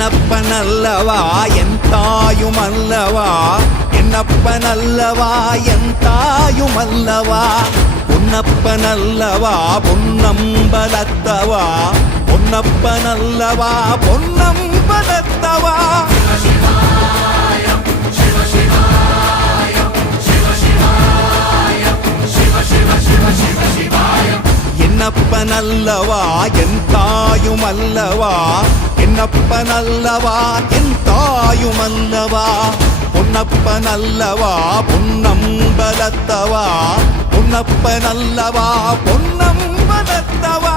என்னப்பனல்லவா என் தாயுமல்லவா என்னப்பனல்லவா என் தாயுமல்லவா பொன்னப்பனல்லவா பொன்னம்பலத்தவா பொன்னப்பனல்லவா பொன்னம்பலத்தவா என்னப்பனல்லவா என் தாயுமல்லவா என்னப்பனல்லவா என் தாயுமல்லவா பொன்னப்பனல்லவா பொன்னம்பலத்தவா பொன்னப்பனல்லவா பொன்னம்பலத்தவா